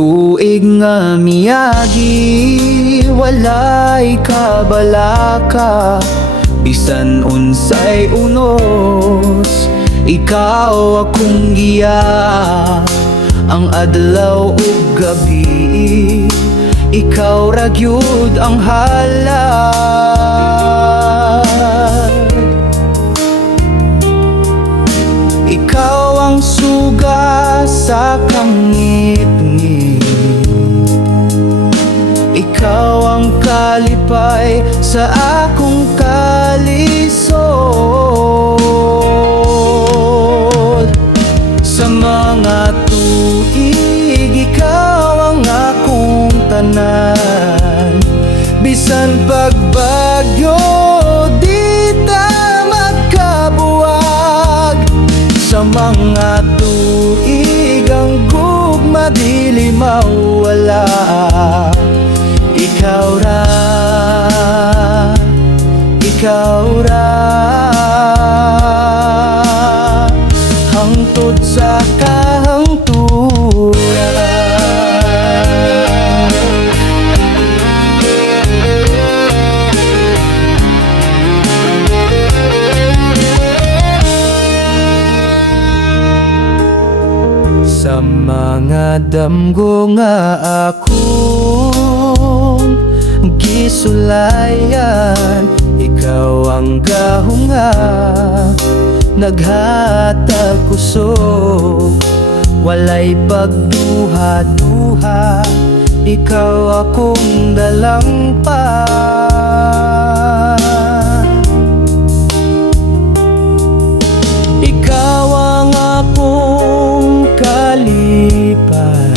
tuig nga miyagi, walay kabalaka. Bisan unsay unos, ikaw akong giya. Ang adlaw ug gabi, ikaw ra gyud ang halad. Ikaw ang suga sa kangit-ngit, ikaw ang kalipay sa akong kalisod. Sa mga tuig, ikaw ang akong tanan. Bisan pagbagyo, di ta magkabuwag. Sa mga tuig, ang gugma dili mawala. Ikaw ra, ikaw ra, hangtod sa kahangturan. Sa mga damgo nga akong gisulayan, ikaw ang gahunga, naghatag kusog, walay pagduha-duha, ikaw akong dalampa. Ikaw ang akong kalipay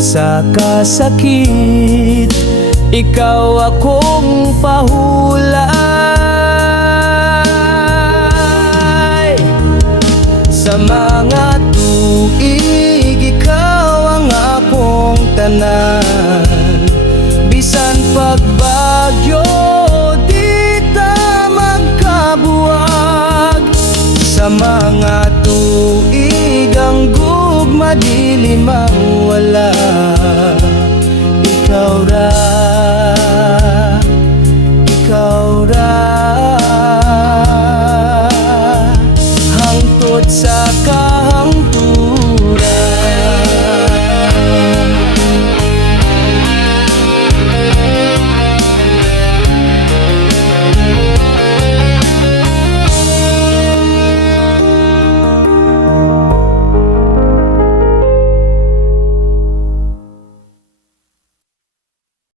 sa kasakit, ikaw akong pahulay. Sa mga tuig, ikaw ang akong tanan. Bisan pagbagyo, di ta magkabuwag. Sa mga tuig, ang gugma dili mawala.